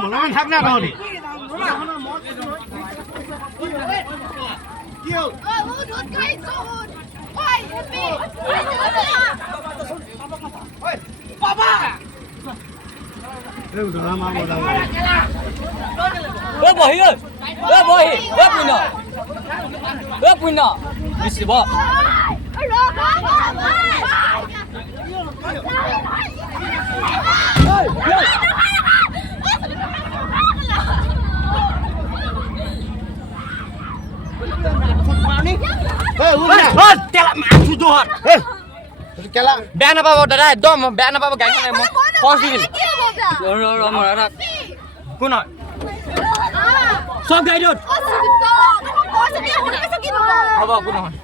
মনে হয় থাক না তাহলে কি হল বাবা বহি পুণ্য বেছি ব বেয়া নাপাব দাদা একদম বেয়া নাপাব গাড়ীখন মই খৰচ দি দিম কোন হয় চব গাড়ীত হ'ব কোন হয়